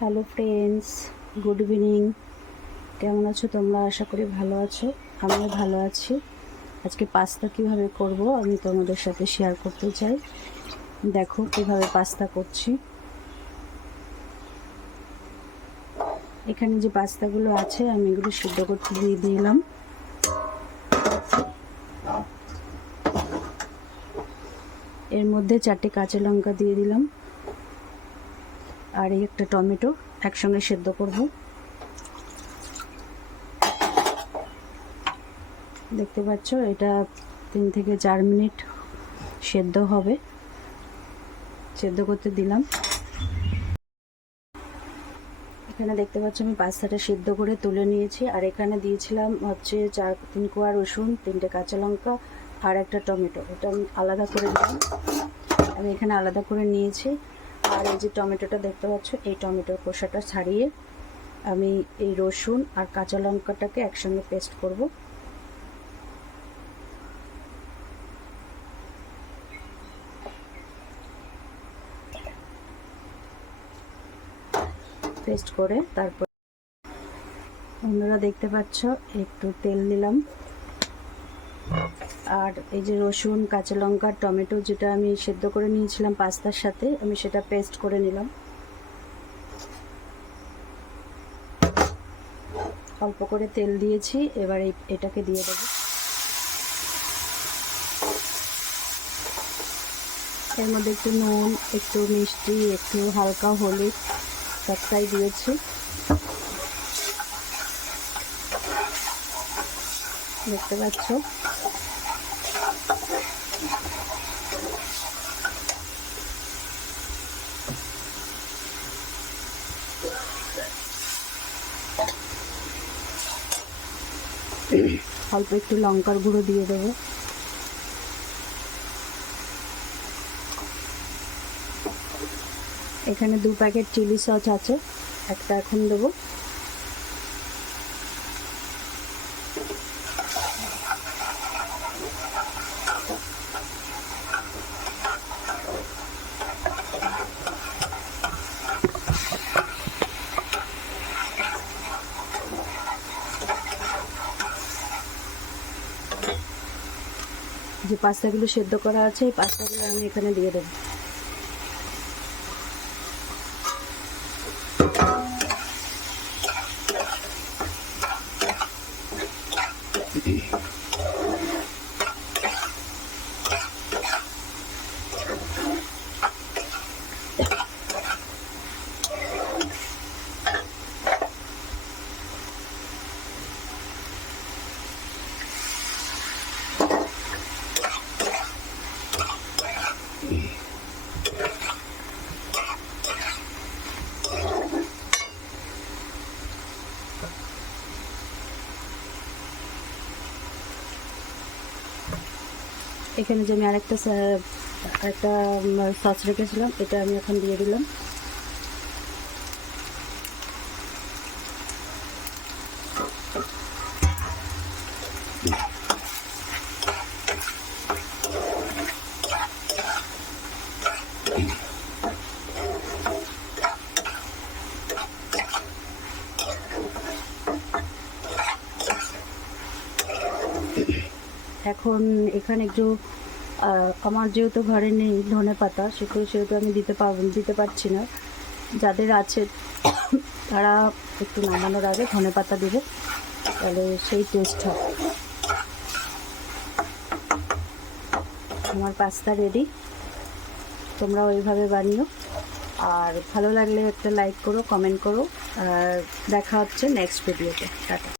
Hello friends good evening কেমন আছো তোমরা? আশা করি ভালো আছো। আমিও ভালো আছি। আজকে পাস্তা কীভাবে করব আমি তোমাদের সাথে শেয়ার করতে চাই। দেখো কীভাবে পাস্তা করছি। এখানে যে পাস্তাগুলো আছে, আমি এগুলো সিদ্ধ করতে দিয়ে দিলাম। এর মধ্যে চারটে কাঁচা লঙ্কা দিয়ে দিলাম। আর এই একটা টমেটো একসঙ্গে সেদ্ধ করব। দেখতে পাচ্ছ, এটা তিন থেকে চার মিনিট সেদ্ধ হবে। সেদ্ধ করতে দিলাম। এখানে দেখতে পাচ্ছ, আমি পাস্তাটা সেদ্ধ করে তুলে নিয়েছি। আর এখানে দিয়েছিলাম হচ্ছে চার, তিন কোয়া রসুন, তিনটে কাঁচা লঙ্কা আর একটা টমেটো। এটা আমি আলাদা করে দিলাম। আমি এখানে আলাদা করে নিয়েছি। আর এই যে টমেটোটা দেখতে পাচ্ছ, এই টমেটোর খোসাটা ছাড়িয়ে আমি এই রসুন আর কাঁচা লঙ্কাটাকে একসঙ্গে পেস্ট করব। পেস্ট করে তারপর বন্ধুরা দেখতে পাচ্ছ, একটু তেল দিলাম আর এই যে রসুন, কাঁচা লঙ্কা, টমেটো যেটা আমি সেদ্ধ করে নিয়েছিলাম পাস্তার সাথে, আমি সেটা পেস্ট করে নিলাম। অল্প করে তেল দিয়েছি, এবার এই, এটাকে দিয়ে দেবো। এর মধ্যে একটু নুন, একটু মিষ্টি, একটু হালকা হলুদ, সবটাই দিয়েছি। দেখতে পাচ্ছ? অল্প একটু লঙ্কার গুঁড়ো দিয়ে দেবো। এখানে দু প্যাকেট চিলি সস আছে, একটা এখন দেবো। যে পাস্তাগুলো সেদ্ধ করা আছে এই পাস্তাগুলো আমি এখানে দিয়ে দেবো। এখানে যে আমি আরেকটা আরেকটা সস রেখেছিলাম এটা আমি এখন দিয়ে দিলাম। এখন এখানে একটু আমার যেহেতু ঘরে নেই ধনে পাতা, সেগুলো সেহেতু আমি দিতে পারব দিতে পারছি না। যাদের আছে, তারা একটু নামানোর আগে ধনে পাতা দেবে, তাহলে সেই টেস্ট হবে। আমার পাস্তা রেডি তোমরা ওইভাবে বানিও। আর ভালো লাগলে একটা লাইক করো কমেন্ট করো। আর দেখা হচ্ছে নেক্সট ভিডিওতে টাটা।